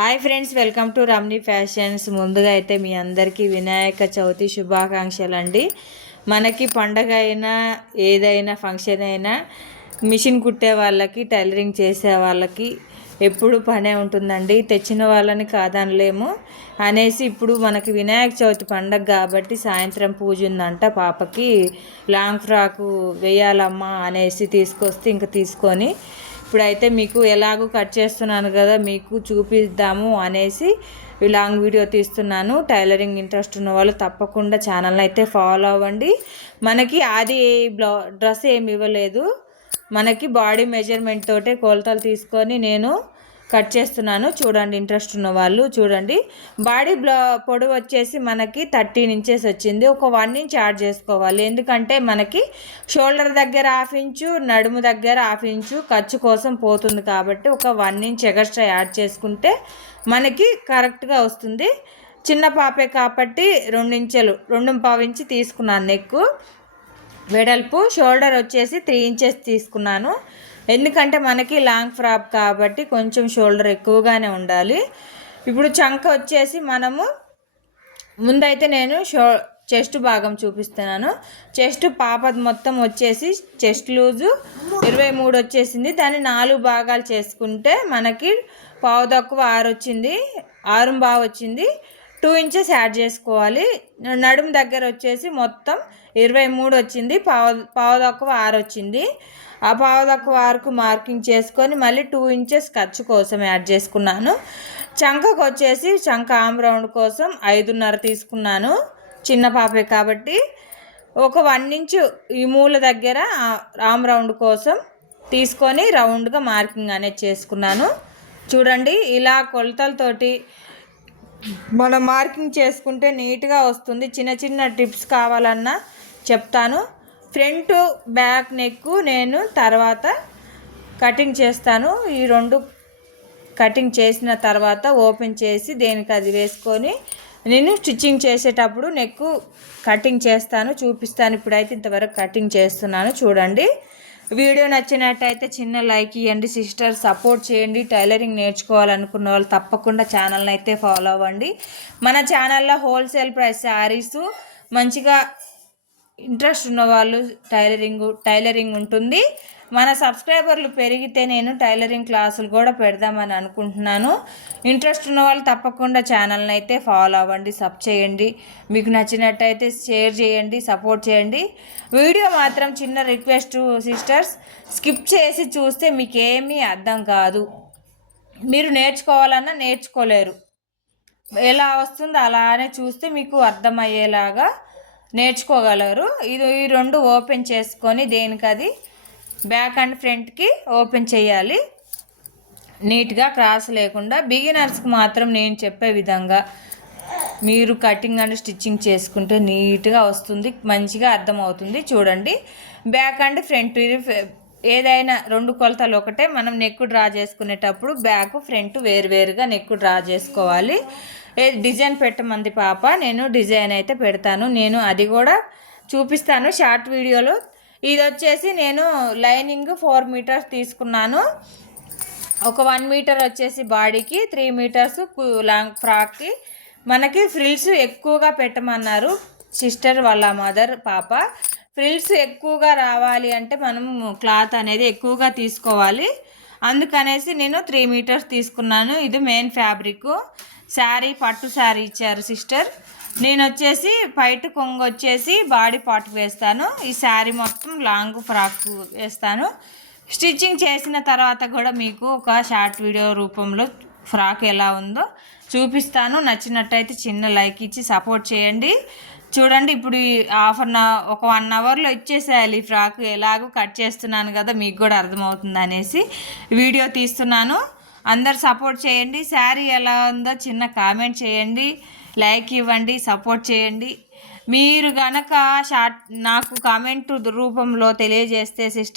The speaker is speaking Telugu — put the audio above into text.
Hi friends, welcome to Ramni fashions. ముందుగా అయితే మీ అందరికీ వినాయక చవితి శుభాకాంక్షలు అండి. మనకి పండగ అయినా ఏదైనా ఫంక్షన్ అయినా మిషన్ కుట్టే వాళ్ళకి, టైలరింగ్ చేసే వాళ్ళకి ఎప్పుడు పనే ఉంటుందండి. తెచ్చిన వాళ్ళని కాదనలేము అనేసి ఇప్పుడు మనకి వినాయక చవితి పండగ కాబట్టి సాయంత్రం పూజ ఉందంట. పాపకి లాంగ్ ఫ్రాకు వేయాలమ్మా అనేసి తీసుకొస్తే ఇంకా తీసుకొని ఇప్పుడైతే మీకు ఎలాగో కట్ చేస్తున్నాను కదా, మీకు చూపిద్దాము అనేసి లాంగ్ వీడియో తీస్తున్నాను. టైలరింగ్ ఇంట్రెస్ట్ ఉన్న వాళ్ళు తప్పకుండా ఛానల్ని అయితే ఫాలో అవ్వండి. మనకి అది డ్రెస్ ఏమి ఇవ్వలేదు, మనకి బాడీ మెజర్మెంట్ తోటే కొలతలు తీసుకొని నేను కట్ చేస్తున్నాను. చూడండి, ఇంట్రెస్ట్ ఉన్న వాళ్ళు చూడండి. బాడీ పొడవు వచ్చేసి మనకి 13 ఇంచెస్ వచ్చింది. ఒక 1 ఇంచ్ యాడ్ చేసుకోవాలి, ఎందుకంటే మనకి షోల్డర్ దగ్గర 1/2 ఇంచు, నడుము దగ్గర 1/2 ఇంచు ఖర్చు కోసం పోతుంది కాబట్టి ఒక 1 ఇంచ్ ఎక్స్ట్రా యాడ్ చేసుకుంటే మనకి కరెక్ట్గా వస్తుంది. చిన్న పాపే కాబట్టి 2 ఇంచులు 2.5 ఇంచు తీసుకున్నాను నెక్ వెడల్పు. షోల్డర్ వచ్చేసి 3 ఇంచెస్ తీసుకున్నాను, ఎందుకంటే మనకి లాంగ్ ఫ్రాక్ కాబట్టి కొంచెం షోల్డర్ ఎక్కువగానే ఉండాలి. ఇప్పుడు చంక వచ్చేసి మనము ముందైతే నేను చెస్ట్ భాగం చూపిస్తున్నాను. చెస్ట్ పాపది మొత్తం వచ్చేసి చెస్ట్ లూజు 23 వచ్చేసింది. దాన్ని 4 భాగాలు చేసుకుంటే మనకి 6.25 వచ్చింది, 6.25 వచ్చింది. 2 ఇంచెస్ యాడ్ చేసుకోవాలి. నడుము దగ్గర వచ్చేసి మొత్తం 23 వచ్చింది, 6.25 వచ్చింది. ఆ 6.25కు మార్కింగ్ చేసుకొని మళ్ళీ 2 ఇంచెస్ ఖర్చు కోసం యాడ్ చేసుకున్నాను. చంకకు వచ్చేసి చంక ఆమ్ రౌండ్ కోసం 5.5 తీసుకున్నాను, చిన్న పాపే కాబట్టి. ఒక 1 ఇంచు ఈ మూల దగ్గర ఆమ్ రౌండ్ కోసం తీసుకొని రౌండ్గా మార్కింగ్ అనేది చేసుకున్నాను. చూడండి, ఇలా కొలతలతోటి మనం మార్కింగ్ చేసుకుంటే నీట్గా వస్తుంది. చిన్న చిన్న టిప్స్ కావాలన్నా చెప్తాను. ఫ్రంట్ బ్యాక్ నెక్ నేను తర్వాత కటింగ్ చేస్తాను. ఈ 2 కటింగ్ చేసిన తర్వాత ఓపెన్ చేసి దేనికి అది వేసుకొని నేను స్టిచ్చింగ్ చేసేటప్పుడు నెక్ కటింగ్ చేస్తాను, చూపిస్తాను. ఇప్పుడైతే ఇంతవరకు కటింగ్ చేస్తున్నాను. చూడండి, వీడియో నచ్చినట్టయితే చిన్న లైక్ ఇవ్వండి సిస్టర్, సపోర్ట్ చేయండి. టైలరింగ్ నేర్చుకోవాలనుకున్న వాళ్ళు తప్పకుండా ఛానల్ని అయితే ఫాలో అవ్వండి. మన ఛానల్లో హోల్సేల్ ప్రైస్ శారీసు మంచిగా ఇంట్రెస్ట్ ఉన్నవాళ్ళు టైలరింగ్ ఉంటుంది. మన సబ్స్క్రైబర్లు పెరిగితే నేను టైలరింగ్ క్లాసులు కూడా పెడదామని అనుకుంటున్నాను. ఇంట్రెస్ట్ ఉన్న వాళ్ళు తప్పకుండా ఛానల్ని అయితే ఫాలో అవ్వండి, సబ్ చేయండి. మీకు నచ్చినట్టయితే షేర్ చేయండి, సపోర్ట్ చేయండి. వీడియో మాత్రం చిన్న రిక్వెస్ట్ సిస్టర్స్, స్కిప్ చేసి చూస్తే మీకు ఏమీ అర్థం కాదు. మీరు నేర్చుకోవాలన్నా నేర్చుకోలేరు. ఎలా వస్తుందో అలానే చూస్తే మీకు అర్థమయ్యేలాగా నేర్చుకోగలరు. ఈ 2 ఓపెన్ చేసుకొని దేనికి అది బ్యాక్ అండ్ ఫ్రంట్కి ఓపెన్ చేయాలి, నీట్గా క్రాస్ లేకుండా. బిగినర్స్కి మాత్రం నేను చెప్పే విధంగా మీరు కటింగ్ అండ్ స్టిచ్చింగ్ చేసుకుంటే నీట్గా వస్తుంది, మంచిగా అర్థమవుతుంది. చూడండి, బ్యాక్ అండ్ ఫ్రంట్ ఏదైనా 2 కొలతలు ఒకటే. మనం నెక్ డ్రా చేసుకునేటప్పుడు బ్యాక్ ఫ్రంట్ వేరువేరుగా నెక్ డ్రా చేసుకోవాలి. డిజైన్ పెట్టమంది పాప, నేను డిజైన్ అయితే పెడతాను. నేను అది కూడా చూపిస్తాను షార్ట్ వీడియోలో. ఇది వచ్చేసి నేను లైనింగ్ 4 మీటర్స్ తీసుకున్నాను. ఒక 1 మీటర్ వచ్చేసి బాడీకి, 3 మీటర్స్ లాంగ్ ఫ్రాక్కి. మనకి ఫ్రిల్స్ ఎక్కువగా పెట్టమన్నారు సిస్టర్ వాళ్ళ మదర్ పాప. ఫ్రిల్స్ ఎక్కువగా రావాలి అంటే మనం క్లాత్ అనేది ఎక్కువగా తీసుకోవాలి. అందుకనేసి నేను 3 మీటర్స్ తీసుకున్నాను. ఇది మెయిన్ ఫ్యాబ్రిక్. శారీ పట్టు శారీ ఇచ్చారు సిస్టర్. నేను వచ్చేసి పైట కొంగు వచ్చేసి బాడీ పార్ట్ వేస్తాను. ఈ శారీ మొత్తం లాంగ్ ఫ్రాక్ వేస్తాను. స్టిచ్చింగ్ చేసిన తర్వాత కూడా మీకు ఒక షార్ట్ వీడియో రూపంలో ఫ్రాక్ ఎలా ఉందో చూపిస్తాను. నచ్చినట్టయితే చిన్న లైక్ ఇచ్చి సపోర్ట్ చేయండి. చూడండి, ఇప్పుడు ఒక 1 అవర్లో ఇచ్చేసేయాలి ఈ ఫ్రాక్. ఎలాగో కట్ చేస్తున్నాను కదా, మీకు కూడా అర్థమవుతుంది అనేసి వీడియో తీస్తున్నాను. అందరు సపోర్ట్ చేయండి. శారీ ఎలా ఉందో చిన్న కామెంట్ చేయండి, లైక్ ఇవ్వండి, సపోర్ట్ చేయండి. మీరు గనక నాకు కామెంట్ రూపంలో తెలియజేస్తే సిస్టర్